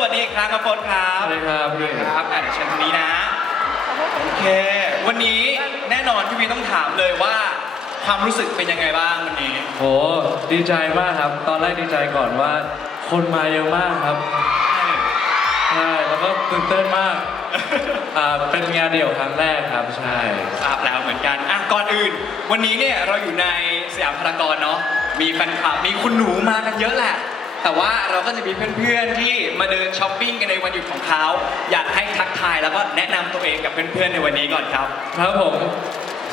วัสดีอีกครั้งครับโฟนครับ สวัสดีครับพี่ครับอะเดี๋ยวเชิญตรงนี้นะ โอเค วันนี้แน่นอนพี่วีต้องถามเลยว่า ความรู้สึกเป็นยังไงบ้างวันนี้ โหดีใจมากครับ ตอนแรกดีใจก่อนว่า คนมาเยอะมากครับใช่แล้วก็ตื่นเต้นมากอ่าเป็นงานเดี่ยวครั้งแรกครับใช่ทราบแล้วเหมือนกันอะก่อนอื่น วันนี้เนี่ยเราอยู่ในสยามพารากอนเนาะมีแฟนคลับมีคุณหนูมากันเยอะแหละ แต่ว่าเราก็จะมีเพื่อนๆที่มาเดินช้อปปิ้งกันในวันหยุดของเขาอยากให้ทักทายแล้วก็แนะนำตัวเองกับเพื่อนๆในวันนี้ก่อนครับ ครับผม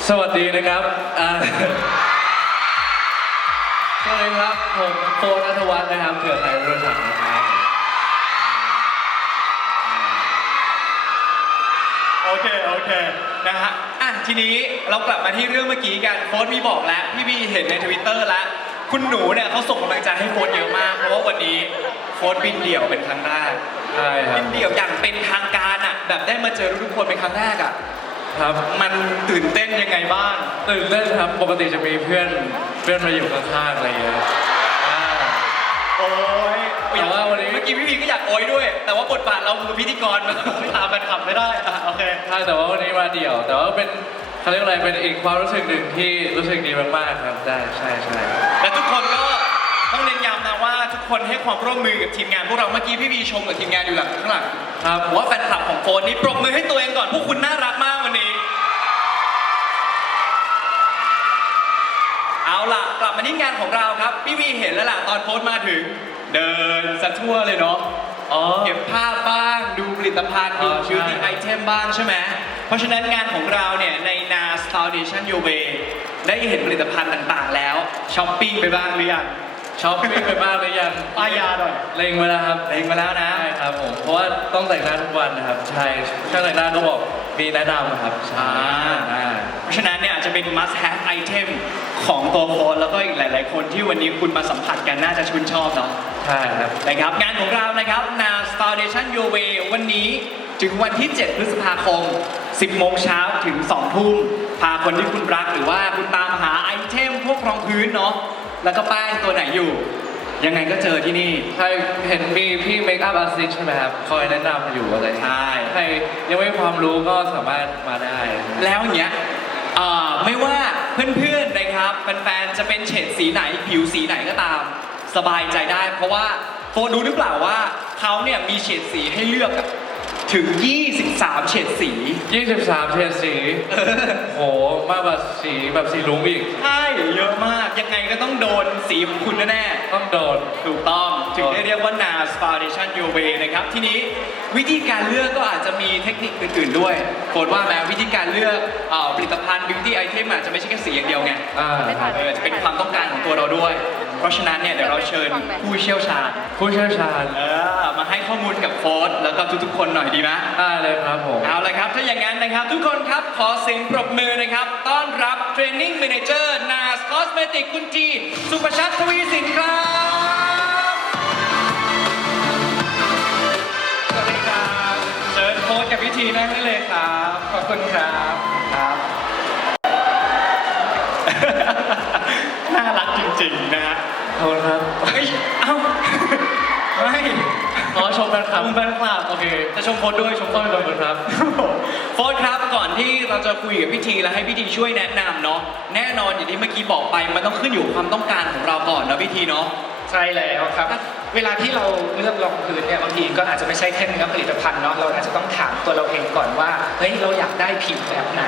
สวัสดีนะครับอ่าสวัสดีครับ ผมโฟนนัทวัฒน์นะครับเผื่อใครรู้จักนะครับโอเค โอเค นะฮะ อะ ทีนี้เรากลับมาที่เรื่องเมื่อกี้กันโฟสมีบอกแล้ว พี่บีเห็นในทวิตเตอร์แล้ว คุณหนูเนี่ยเขาส่งกำลังใจให้โฟสเยอะมากเพราะว่าวันนี้โฟสบินเดี่ยวเป็นครั้งแรกใช่ครับิบนเดี่ยวอย่างเป็นทางการอะแบบได้มาเจอทุกๆคนเป็นครั้งแรกอะครับมันตื่นเต้นยังไงบ้างตื่นเต้นครับปกติจะมีเพื่อนเพื่อนมาอยู่ข้างๆอะไรอย่างเงี้ยอ่า โอ้ยแต่ว่าวันนี้ เมื่อกี้พี่พีก็อยากโอยด้วย แต่ว่าบทบาทเราคือพิธีกรมันก็ไม่ตามแฟนคลับไม่ได้อะโอเค ใช่แต่ว่าวันนี้มาเดี่ยว แต่ว่าเป็น เขาเรียกอะไรเป็นอีกความรู้สึกหนึ่งที่รู้สึกดีมากๆครับได้ใช่ใช่และทุกคนก็ต้องเน้นย้ำนะว่าทุกคนให้ความร่วมมือกับทีมงานพวกเราเมื่อกี้พี่บีชมกับทีมงานอยู่หลังข้างหลังครับผมว่าแฟนคลับของโฟนนี่ปรบมือให้ตัวเองก่อนพวกคุณน่ารักมากวันนี้ เอาล่ะกลับมาที่งานของเราครับพี่วีเห็นแล้วล่ะตอนโพสต์มาถึง เดินสะทั่วเลยเนาะอ๋อเก็บภาพบ้างดูผลิตภัณฑ์อ๋ดูอใช่ beauty item บ้างใช่ไหม เพราะฉะนั้นงานของเราเนี่ยใน NAS Foundation Your Way ได้เห็นผลิตภัณฑ์ต่างๆ แล้วช้อปปิ้งไปบ้างหรือยังช้อปปิ้งไปบ้างหรือยังป้ายยาหน่อยเล็งไว้แล้วครับเล็งมาแล้วนะใช่ครับผมเพราะว่าต้องแต่งหน้าทุกวันนะครับใช่ช่างแต่งหน้าก็บอกมีแนะนำครับใช่อ่าอ่าเพราะฉะนั้นเนี่ยอาจจะเป็น must have item ของตัวโฟนแล้วก็อีกหลาย ๆ คนที่วันนี้คุณมาสัมผัสกันน่าจะชื่นชอบเนาะใช่ครับนะครับงานของเรานะครับ NAS Foundation Your Way วันนี้ ถึงวันที่ 7 พฤษภาคม 10 โมงเช้าถึง 2 ทุ่ม พาคนที่คุณรักหรือว่าคุณตามหาไอเทมพวกรองพื้นเนาะ แล้วก็แป้งตัวไหนอยู่ ยังไงก็เจอที่นี่ใครเห็นมีพี่เมคอัพอาร์ติสใช่ไหมครับ คอยแนะนำอยู่อะไรใช่ ใครยังไม่มีความรู้ก็สามารถมาได้นะครับ แล้วอย่างเงี้ยเอ่อไม่ว่าเพื่อนๆนะครับแฟนๆจะเป็นเฉดสีไหนผิวสีไหนก็ตาม สบายใจได้ เพราะว่าโฟนรู้หรือเปล่าว่าเขาเนี่ยมีเฉดสีให้เลือกอะ ถึง 23 เฉดสี 23เฉดสี โห มากกว่าสีแบบสีลุงอีก ใช่เยอะมาก ยังไงก็ต้องโดนสีของคุณแน่ต้องโดนๆถูกต้องถึงได้เรียกว่า NARS Foundation Your Way นะครับ ทีนี้วิธีการเลือกก็อาจจะมีเทคนิคอื่นๆด้วยโฟนว่าแม้วิธีการเลือกเอ่อผลิตภัณฑ์ beauty item อาจจะไม่ใช่แค่สีอย่างเดียวไงอ่า เออจะเป็นความต้องการของตัวเราด้วย เพราะฉะนั้นเนี่ยเดี๋ยวเราเชิญผู้เชี่ยวชาญผู้เชี่ยวชาญเออมาให้ข้อมูลกับโฟนแล้วก็ทุกๆ คนหน่อยดีไหมได้เลยครับผมเอาละครับ ถ้าอย่างนั้นนะครับ ทุกคนครับขอเสียงปรบมือนะครับ ต้อนรับเทรนนิ่ง a ม a เจอร์ NAS Cosmetic คุณจีสุประชัดทวีสินครับสวัสดีครับเชิญโค้ชกับพิธีนั่งได้เลยครับขอบคุณครับ จริงๆนะฮะขอบคุณครับเอ้ยเอ้าไม่อ๋อชมแฟนคลับชมแฟนคลับโอเคจะชมโค้ชด้วยชมโค้ชขอบคุณครับโฟนครับก่อนที่เราจะคุยกับพี่ทีและให้พี่ทีช่วยแนะนำเนาะแน่นอนอย่างที่เมื่อกี้บอกไปมันต้องขึ้นอยู่กับความต้องการของเราก่อนนะพี่ทีเนาะ ใช่แล้วครับ เวลาที่เราเลือกรองพื้นเนี่ยบางทีก็อาจจะไม่ใช่แค่เนื้อผลิตภัณฑ์เนาะเราอาจจะต้องถามตัวเราเองก่อนว่าเฮ้ยเราอยากได้ผิวแบบไหน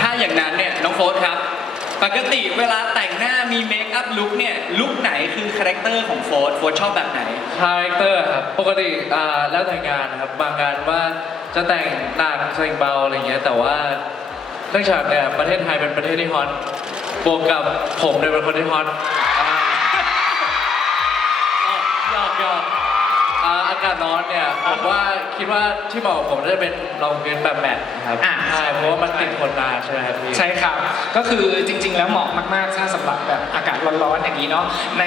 ถ้าอย่างนั้นเนี่ยน้องโฟนครับ ปกติเวลาแต่งหน้ามีเมคอัพลุคเนี่ยลุคไหนคือคาแรคเตอร์ของโฟร์โฟร์ชอบแบบไหน คาแรคเตอร์ครับ ปกติอ่าแล้วแต่งานครับบางงานว่าจะแต่งหนักแต่งเบาอะไรเงี้ยแต่ว่าเนื่องจากเนี่ยประเทศไทยเป็นประเทศที่ฮอตบวกกับผมเนี่ยเป็นคนที่ฮอต กาศร้อนเนี่ยผมว่าคิดว่าที่เหมาะกับผมน่าจะเป็นรองพื้นแบบแมทนะครับอ่า ใช่เพราะว่ามันติดทนนานใช่ไหมครับพี่ ใช่ครับ ก็คือจริง ๆ แล้วเหมาะมากๆถ้าสำหรับแบบอากาศร้อนๆอย่างนี้เนาะ ใน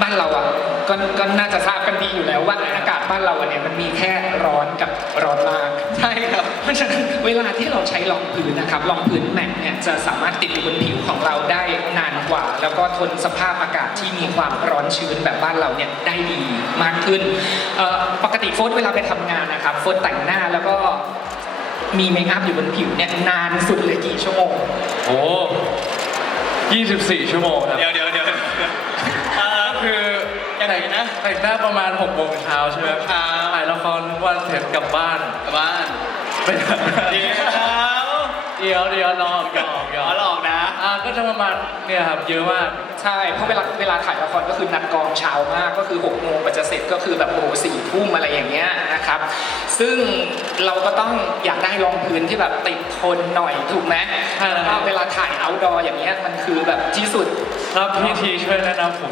บ้านเราอะ ก็ก็น่าจะทราบกันดีอยู่แล้วว่าอากาศบ้านเราเนี่ยมันมีแค่ร้อนกับร้อนมากใช่ครับเพราะฉะนั้นเวลาที่เราใช้รองพื้นนะครับรองพื้นแมตต์เนี่ยจะสามารถติดอยู่บนผิวของเราได้นานกว่า แล้วก็ทนสภาพอากาศที่มีความร้อนชื้นแบบบ้านเราเนี่ยได้ดีมากขึ้นเอ่อปกติโฟนเวลาไปทำงานนะครับโฟนแต่งหน้าแล้วก็มีเมคอัพอยู่บนผิวเนี่ยนานสุดเลยกี่ชั่วโมงโอ้24 ชั่วโมงครับเดี๋ยวเดี๋ยวเดี๋ยวเอ่อ คือ ยัง ไงนะแต่งหน้าประมาณ6โมงเช้าใช่ไหมครับถ่ายละครวันเสร็จกลับบ้านกลับบ้านไปทำเดี๋ยวเดี๋ยวเดี๋ยวรอหยอกหยอกหลอกนะ อ่าก็จะประมาณเนี่ยครับเยอะมากใช่ เพราะเวลาเวลาถ่ายละครก็คือนัดกองเช้ามากก็คือ6กโมงกว่าจะเสร็จก็คือแบบโอ้สี่ทุ่มอะไรอย่างเงี้ยนะครับ ซึ่งเราก็ต้องอยากได้รองพื้นที่แบบติดทนหน่อยถูกไหมใช่แล้วครับ เวลาถ่าย outdoor อย่างเงี้ยมันคือแบบที่สุด ครับพี่ทีช่วยแนะนำผม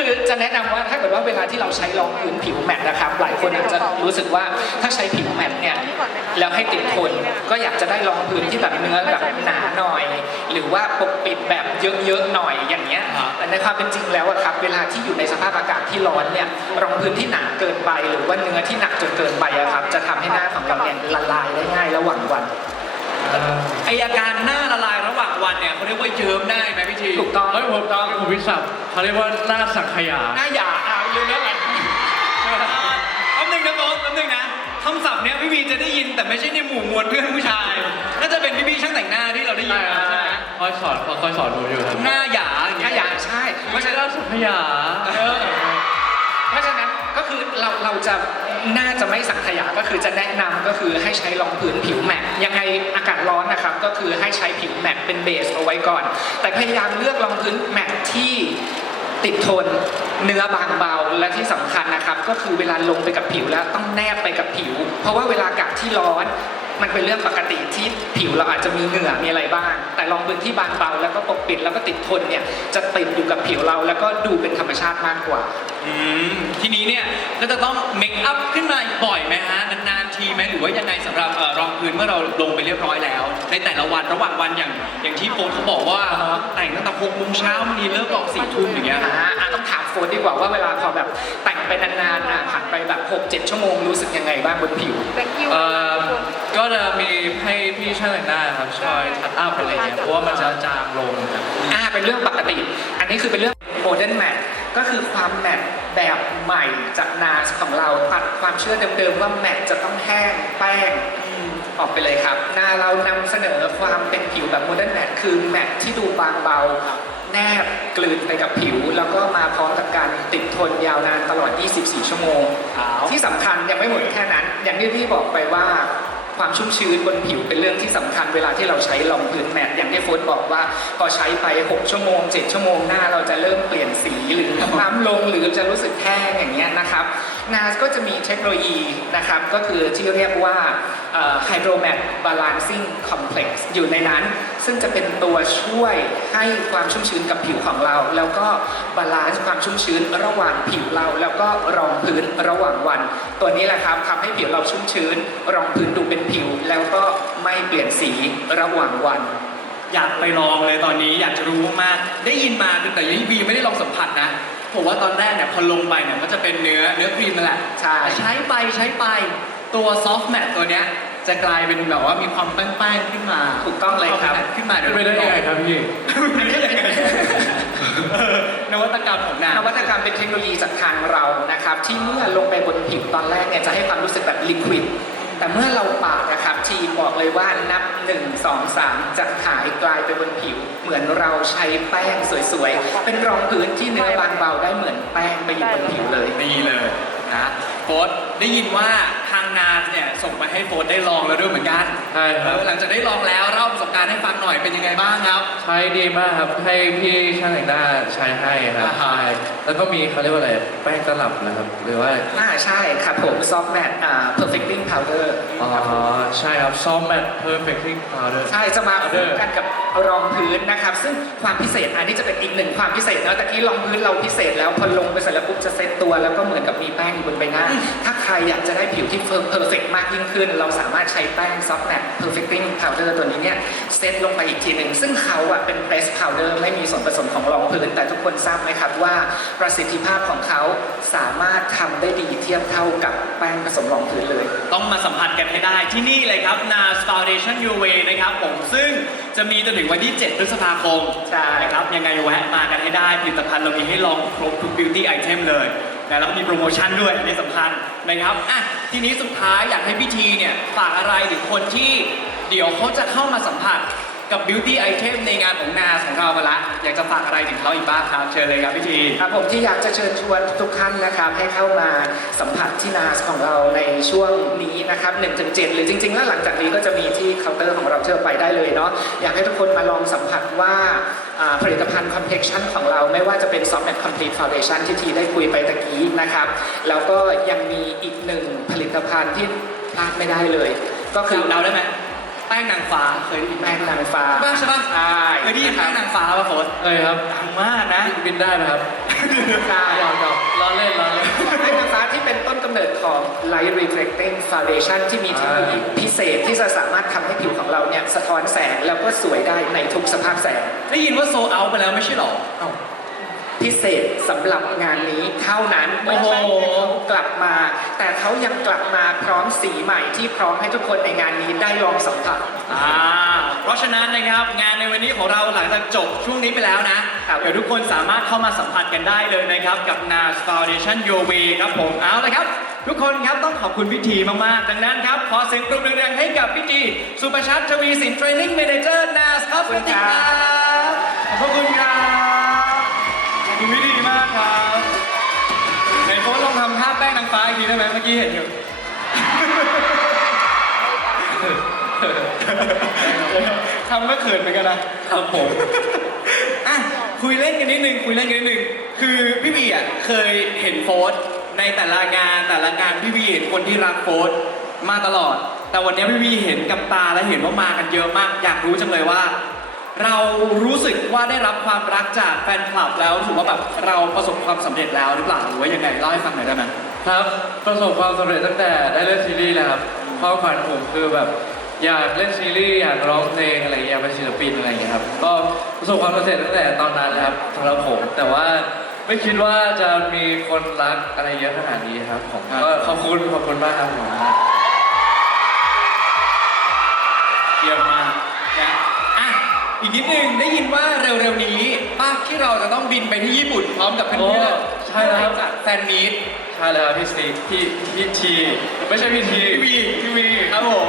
คือจะแนะนำว่าถ้าเกิดว่าเวลาที่เราใช้รองพื้นผิวแมตต์นะครับ หลายคนอาจจะรู้สึกว่าถ้าใช้ผิวแมตต์เนี่ยแล้วให้ติดทนก็อยากจะได้รองพื้นที่แบบเนื้อแบบหนาหน่อย หรือว่าปกปิดแบบเยอะๆหน่อยอย่างเงี้ยครับแต่ในความเป็นจริงแล้วอะครับเวลาที่อยู่ในสภาพอากาศที่ร้อนเนี่ยรองพื้นที่หนาเกินไป หรือว่าเนื้อที่หนักจนเกินไปอะครับจะทำให้หน้าของเราเนี่ยละลายได้ง่ายระหว่างวัน ไออาการหน้าละลายระหว่างวันเนี่ยเขาเรียกว่าเยิ้มได้ไหมพี่ทีถูกต้องเฮ้ยผมต้องผมวิสับเขาเรียกว่าหน้าสังขยาหน้าหยาอะเรื่องอะไรแป๊บนึงนะโบ๊ทแป๊บนึงนะคำศัพท์เนี้ยพี่บีจะได้ยินแต่ไม่ใช่ในหมู่มวลเพื่อนผู้ชายน่าจะเป็นพี่บีช่างแต่งหน้าที่เราได้ยินมาใช่ไหมคอยสอนเขาคอยสอนผมอยู่ครับหน้าหยาอย่างหเงี้น้ายหยาใช่เพไม่ราะใช่ฉะหนั้นน้าสังขยาเออ เราเราจะน่าจะไม่สังขยาก็คือจะแนะนำก็คือให้ใช้รองพื้นผิวแมตยังไงอากาศร้อนนะครับก็คือให้ใช้ผิวแมตเป็นเบสเอาไว้ก่อน แต่พยายามเลือกรองพื้นแมตที่ติดทนเนื้อบางเบาและที่สำคัญนะครับ ก็คือเวลาลงไปกับผิวแล้วต้องแนบไปกับผิว เพราะว่าเวลาอากาศที่ร้อน มันเป็นเรื่องปกติที่ผิวเราอาจจะมีเหงื่อมีอะไรบ้าง แต่รองพื้นที่บางเบาแล้วก็ปกปิดแล้วก็ติดทนเนี่ยจะติดอยู่กับผิวเราแล้วก็ดูเป็นธรรมชาติมากกว่า อืมทีนี้เนี่ยก็จะต้องเมคอัพขึ้นมาบ่อย อว่ายังไงสำหรับเอ่อรองพื้นเมื่อเราลงไปเรียบร้อยแล้ว ในแต่ละวันระหว่างวันอย่างอย่างที่โพสต์เขาบอกว่าอ่าฮะแต่งตั้งแต่หกโมงเช้าบางทีเลิกออกสี่ทุ่มอย่างเงี้ย อ่าอะต้องถามโฟนดีกว่าว่าเวลาพอแบบแต่งไปนานๆอะผ่านไปแบบ 6 7 ชั่วโมงรู้สึกยังไงบ้างบนผิว Thank you เอ่อก็จะมีให้พี่ช่างแต่งหน้าครับช่วยทัดอัพอะไรเงี้ยเพราะว่ามันจะจางลงครับ อ่าเป็นเรื่องปกติ อันนี้คือเป็นเรื่องโมเดิร์นแมท ก็คือความแมทแบบใหม่จากนาสของเราตัดความเชื่อเดิมๆว่าแมทจะต้องแห้งแป้งอืมออกไปเลยครับ นาเรานำเสนอความเป็นผิวแบบโมเดิร์นแมทคือแมทที่ดูบางเบาแนบกลืนไปกับผิว แล้วก็มาพร้อมกับการติดทนยาวนานตลอด 24 ชั่วโมง ที่สำคัญยังไม่หมดแค่นั้น อย่างที่พี่บอกไปว่า ความชุ่มชื้นบนผิวเป็นเรื่องที่สำคัญเวลาที่เราใช้รองพื้นแมตอย่างที่โฟนบอกว่าพอใช้ไป 6 ชั่วโมง 7 ชั่วโมงหน้าเราจะเริ่มเปลี่ยนสีหรือน้ำลงหรือจะรู้สึกแห้งอย่างเงี้ยนะครับ นาสก็จะมีเทคโนโลยีนะครับก็คือที่เรียกว่า Hydromat Balancing Complex อยู่ในนั้น ซึ่งจะเป็นตัวช่วยให้ความชุ่มชื้นกับผิวของเรา แล้วก็บาลานซ์ความชุ่มชื้นระหว่างผิวเรา แล้วก็รองพื้นระหว่างวัน ตัวนี้แหละครับทำให้ผิวเราชุ่มชื้น รองพื้นดูเป็นผิว แล้วก็ไม่เปลี่ยนสีระหว่างวันอยากไปลองเลยตอนนี้อยากจะรู้มาก ได้ยินมาแต่ยังวีไม่ได้ลองสัมผัสนะ ผมว่าตอนแรกเนี่ยพอลงไปเนี่ยมันจะเป็นเนื้อเนื้อครีมนั่นแหละใช่ ใช้ไปใช้ไปตัวซอฟต์แมทตัวเนี้ยจะกลายเป็นแบบว่ามีความแป้งๆขึ้นมาถูกต้องเลยครับ ขึ้นมาเดี๋ยวไม่ได้ยังไงครับพี่ไม่ได้ยังไงเออนวัตกรรมของนางนวัตกรรมเป็นเทคโนโลยีจากทางเรานะครับที่เมื่อลงไปบนผิวตอนแรกเนี่ยจะให้ความรู้สึกแบบลิควิด แต่เมื่อเราปาดนะครับทีมบอกเลยว่านับ 1 2 3 จะหายกลายไปบนผิว เหมือนเราใช้แป้งสวยๆ เป็นรองพื้นที่เนื้อบางเบาได้เหมือนแป้งไปอยู่บนผิวเลยนี่เลยนะโฟสได้ยินว่าทาง นานเนี่ยส่งไปให้โฟสได้ลองแล้วด้วยเหมือนกันใช่ครับ เออหลังจากได้ลองแล้วเล่าประสบการณ์ให้ฟังหน่อยเป็นยังไงบ้างครับ ใช้ดีมากครับให้พี่ช่างแต่งหน้าใช้ให้ครับอ่าฮะ ใช่แล้วก็มีเขาเรียกว่าอะไรแป้งตลับนะครับ หรือว่าอ่าใช่ครับผมซอฟต์แมทอ่า perfecting powder อ๋อใช่ครับซอมแมทเพอร์เฟกติ้งพาวเดอร์ ใช่จะมาคู่กันกับรองพื้นนะครับ ซึ่งความพิเศษอันนี้จะเป็นอีกหนึ่งความพิเศษเนอะแต่ที่รองพื้นเราพิเศษแล้วพอลงไปเสร็จแล้วปุ๊บจะเซ็ตตัวแล้วก็เหมือนกับมีแป้งอยู่บนใบหน้า ถ้าใครรอยากจะได้ผิวที่เพอร์เฟกมากยิ่งขึ้น เราสามารถใช้แป้งซอฟต์แมท perfecting powder ตัวนี้เนี่ยเซตลงไปอีกทีหนึ่ง ซึ่งเขาอะเป็น press powder ไม่มีส่วนผสมของรองพื้น แต่ทุกคนทราบไหมครับว่าประสิทธิภาพของเขาสามารถทำได้ดีเทียบเท่ากับแป้งผสมรองพื้นเลย ต้องมาสัมผัสกันให้ได้ที่นี่เลยครับ NARS Foundation Your Way นะครับผมซึ่งจะมีจนถึงวันที่ 7 พฤษภาคมใช่นะครับยังไงแวะมากันให้ได้ผลิตภัณฑ์เรามีให้ลองครบทุก beauty item เลย นะแล้วก็มีโปรโมชั่นด้วยนี่สำคัญนะครับอะทีนี้สุดท้ายอยากให้พี่ทีเนี่ยฝากอะไรถึงคนที่เดี๋ยวเขาจะเข้ามาสัมผัส กับ beauty item ในงานของ NARS ของเราไปละอยากจะฝากอะไรถึงเขาอีกบ้างครับเชิญเลยครับพี่ที ครับผมที่อยากจะเชิญชวนทุกท่านนะครับให้เข้ามาสัมผัสที่นาสของเราในช่วงนี้นะครับ1-7หรือจริงๆ แล้วหลังจากนี้ก็จะมีที่เคาน์เตอร์ของเราเชื่อไปได้เลยเนาะอยากให้ทุกคนมาลองสัมผัสว่าอ่าผลิตภัณฑ์ complexion ของเราไม่ว่าจะเป็น soft matte complete foundation ที่ทีได้คุยไปตะกี้นะครับ แล้วก็ยังมีอีกหนึ่งผลิตภัณฑ์ที่พลาดไม่ได้เลย ก็คือเดาได้ไหม แป้งนางฟ้าเคยได้ยินไหมแป้งนางฟ้าบ้างใช่ปะใช่เคยได้ยินแป้งนางฟ้าป่ะโฟสเอ้ยครับดังมากนะบินได้ไหมครับใช่ยอมยอมล้อเล่นล้อเล่นแป้งนางฟ้าที่เป็นต้นกำเนิดของ Light Reflecting Foundation ที่มีเทคโนโลยีพิเศษที่จะสามารถทำให้ผิวของเราเนี่ยสะท้อนแสงแล้วก็สวยได้ในทุกสภาพแสง ได้ยินว่าโซเอาไปแล้วไม่ใช่หรอ พิเศษสำหรับงานนี้เท่านั้นไม่ใช่โอ้โหแค่เขากลับมา แต่เขายังกลับมาพร้อมสีใหม่ที่พร้อมให้ทุกคนในงานนี้ได้ลองสัมผัสอ่าเพราะฉะนั้นนะครับงานในวันนี้ของเราหลังจากจบช่วงนี้ไปแล้วนะครับเดี๋ยวทุกคนสามารถเข้ามาสัมผัสกันได้เลยนะครับ กับ NAS Foundation Your Way ครับผมเอาละครับ ทุกคนครับต้องขอบคุณพิธีมาก ๆ ดังนั้นครับ ขอเสียงปรบมือแรงๆให้กับพิธีสุประชัดชวีสิน Training Manager NAS ครับขอบคุณครับขอบคุณครับ งทำท่าแป้งนางฟ้าอีกทีได้ไหมเมื่อกี้เห็นอยู่ ทำก็เขินเหมือนกันนะครับผม อะคุยเล่นกันนิดนึงคุยเล่นกันนิดนึงคือพี่บีอะเคยเห็นโฟสในแต่ละงานแต่ละงานพี่บีเห็นคนที่รักโฟสมาตลอด แต่วันนี้พี่บีเห็นกับตาและเห็นว่ามากันเยอะมาก อยากรู้จังเลยว่า เรารู้สึกว่าได้รับความรักจากแฟนคลับแล้วรู้สึกว่าแบบเราประสบความสำเร็จแล้วหรือเปล่าหรือว่ายังไงเล่าให้ฟังหน่อยได้ไหม ครับประสบความสำเร็จตั้งแต่ได้เล่นซีรีส์แล้วครับความฝันผมคือแบบอยากเล่นซีรีส์อยากร้องเพลงอะไรอย่างเงี้ยอยากเป็นศิลปินอะไรอย่างเงี้ยครับก็ประสบความสำเร็จตั้งแต่ตอนนั้นเลยครับสำหรับผมแต่ว่าไม่คิดว่าจะมีคนรักอะไรเยอะขนาดนี้ครับผมครับก็ขอบคุณขอบคุณมากครับผมเยี่ยมมากนะอะอีกนิดนึงได้ยินว่าเร็วๆนี้ป้าที่เราจะต้องบินไปที่ญี่ปุ่นพร้อมกับเพื่โอ้อนๆ ใช่แล้วครับจัดแฟนมีตใช่แล้วครับพี่สตีพี่พี่ทีไม่ใช่พี่ทีพี่วีพี่วีครับผม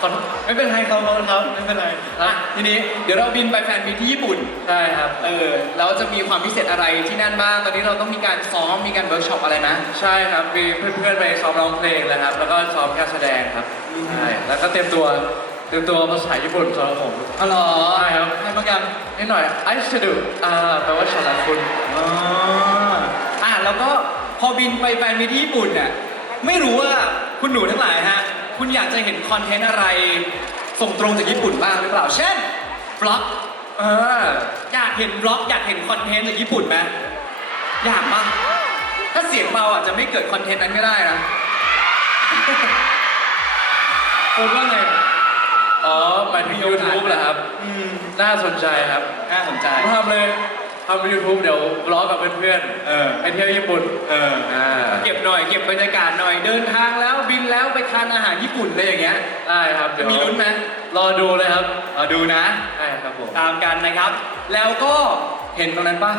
ขอโทษไม่เป็นไรครับครับไม่เป็นไรอะทีนี้เดี๋ยวเราบินไปแฟนมีตที่ญี่ปุ่น ใช่ครับ เออแล้วจะมีความพิเศษอะไรที่นั่นบ้างตอนนี้เราต้องมีการซ้อมมีการเวิร์กช็อปอะไรนะ ใช่ครับมีเพื่อนๆไปซ้อมร้องเพลงแล้วครับ แล้วก็ซ้อมการแสดงครับใช่แล้วก็เตรียมตัวเตรียมตัวภาษาญี่ปุ่นสำหรับผมอ๋อเหรอใช่ครับให้บางอย่างนิดหน่อยไอซ์ดูอ่าแปลว่าฉลาดคุณอ๋ออะ แล้วก็พอบินไปแฟนมีตที่ญี่ปุ่นเนี่ยไม่รู้ว่าคุณหนูทั้งหลายฮะคุณอยากจะเห็นคอนเทนต์อะไร ส่งตรงจากญี่ปุ่นบ้างหรือเปล่า เช่นบล็อกอ่าอยากเห็นบล็อกอยากเห็นคอนเทนต์จากญี่ปุ่นไหมอยากปะถ้าเสียงเบาอาจจะไม่เกิดคอนเทนต์นั้นก็ได้นะคุณว่าไงอ๋อหมายถึง YouTube เหรอครับ อืมน่าสนใจครับ น่าสนใจ ผมทำเลย ทำยูทูบเดี๋ยวร้องกับเพื่อนเออ ๆไปเที่ยวญี่ปุ่นเออ อ่าเก็บหน่อยเก็บบรรยากาศหน่อยเดินทางแล้วบินแล้วไปทานอาหารญี่ปุ่นอะไรอย่างเงี้ยได้ครับเดี๋ยวมีลุ้นไหมรอดูเลยครับมาดูนะ ได้ครับผมตามกันนะครับ แล้วก็เห็นตรงนั้นปะ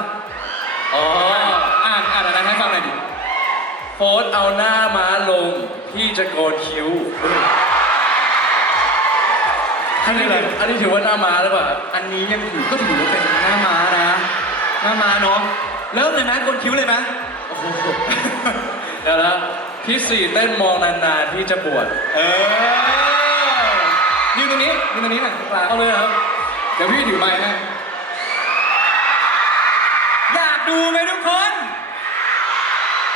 อ๋ออ่านอ่านอะไรให้ฟังหน่อยดิโฟสเอาหน้าม้าลงพี่จะโกนคิ้วอันนี้ถืออันนี้ถือว่าหน้าม้าหรือเปล่าครับอันนี้ยังถือก็ถือว่าเป็นหน้าม้านะ หน้าม้าเนาะเริ่มเลยไหมกดคิ้วเลยไหมเดี๋ยวนะพี่สี่เต้นมองนานๆพี่จะปวดเออยืนตรงนี้ยืนตรงนี้หน่อยกลางเอาเลยครับ เดี๋ยวพี่ถือไม้ให้อยากดูไหมทุกคน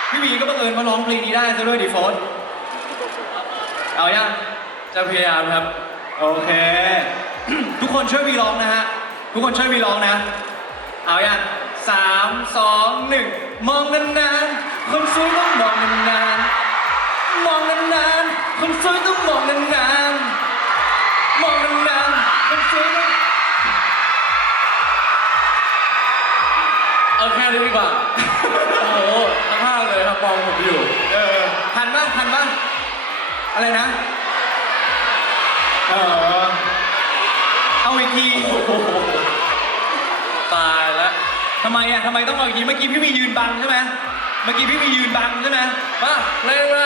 พี่วีก็บังเอิญมาร้องเพลงนี้ได้ซะด้วยดิโฟสเอายังจะพยายามครับ โอเค ทุกคนช่วยวีร้องนะฮะ ทุกคนช่วยวีร้องนะ เอาอย่างสามสองหนึ่งมองนานๆคนสวยต้องมองนานๆมองนานๆคนสวยต้องมองนานๆมองนานๆคนสวยต้องเอาแค่นี้ดีกว่าโอ้โหทั้งห้าเลยครับมองผมอยู่ เออทันบ้างทันบ้างอะไรนะ เออเอาอีกที ตายแล้วทำไมอะทำไมต้องเอาอีกทีเมื่อกี้พี่มียืนบังใช่ไหมเมื่อกี้พี่มียืนบังใช่ไหมมาเล่นมา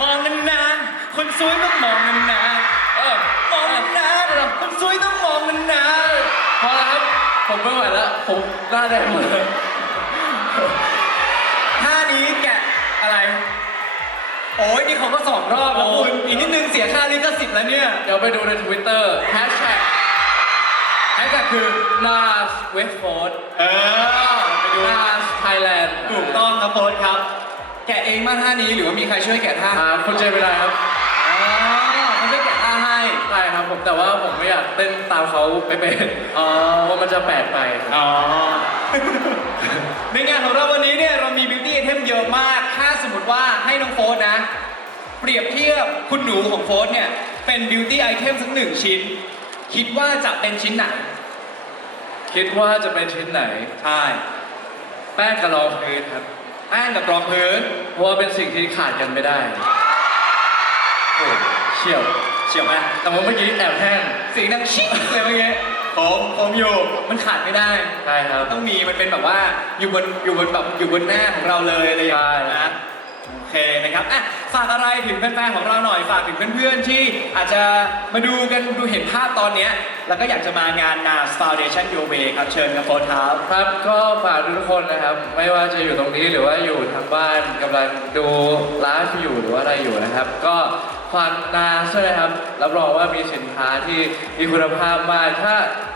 มองนานๆคนสวยต้องมองนานเออมองนานๆคนสวยต้องมองนานพอแล้วครับผมไม่ไหวแล้วผมหน้าแดงหมดเลยท่านี้แกะอะไร โอ้ยนี่เขาก็สองรอบแล้วคุณอีกนิดนึงเสียค่าลิขสิทธิ์แล้วเนี่ย เดี๋ยวไปดูใน Twitter แฮชแท็ก แฮชแท็กคือ NAS West Coast เออ ไปดู NAS Thailand ถูกต้องครับโฟนครับ แกะเองมาท่านี้หรือว่ามีใครช่วยแกะท่าอ่าคุณเจไม่ได้ครับอ๋อเขาช่วยแกะท่าให้ ใช่ครับผมแต่ว่าผมไม่อยากเต้นตามเขาไปเป็นอ๋อเพราะมันจะแปลกไปครับอ๋อ ในงานของเราวันนี้เนี่ยเรามีบิวตี้ไอเทมเยอะมาก ถ้าสมมติว่าให้น้องโฟสนะ เปรียบเทียบคุณหนูของโฟสเนี่ย เป็นบิวตี้ไอเทมสักหนึ่งชิ้น คิดว่าจะเป็นชิ้นไหน คิดว่าจะเป็นชิ้นไหน ใช่ แป้งกระรองพื้นครับ แป้งกับรองพื้นเพราะว่าเป็นสิ่งที่ขาดกันไม่ได้โอ้เชี่ยว เฉียวไหมแต่ว่าเมื่อกี้แอบแห้งเสียงดังชิ๊กเลยเมื่อกี้ผมผมอยู่มันขาดไม่ได้ ใช่ครับ ต้องมีมันเป็นแบบว่าอยู่บนอยู่บนแบบอยู่บนหน้าของเราเลยอะไรอย่างใช่เงี้ยนะ โอเคนะครับอะฝากอะไรถึงแฟนๆของเราหน่อยฝากถึงเพื่อนๆที่อาจจะมาดูกันดูเห็นภาพตอนเนี้ยแล้วก็อยากจะมางาน NAS Foundation Your Way ครับเชิญครับโฟนครับครับก็ฝากทุกคนนะครับ ไม่ว่าจะอยู่ตรงนี้หรือว่าอยู่ทางบ้านกำลังดูไลฟ์อยู่หรือว่าอะไรอยู่นะครับ ก็ฝากนาใช่ไหมครับรับรองว่ามีสินค้าที่มีคุณภาพมากถ้า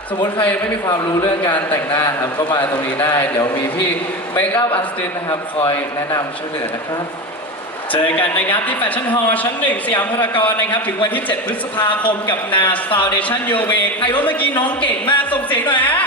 สมมติใครไม่มีความรู้เรื่องการแต่งหน้าครับก็มาตรงนี้ได้ เดี๋ยวมีพี่ Makeup Artist นะครับ คอยแนะนำช่วยเหลือนะครับ เจอกันนะครับที่แฟชั่นฮอลล์ชั้นหนึ่งสยามพารากอนนะครับ ถึงวันที่ 7 พฤษภาคมกับนาส Foundation Your Way ใครว่าเมื่อกี้น้องเก่งมากส่งเสียงหน่อยฮะ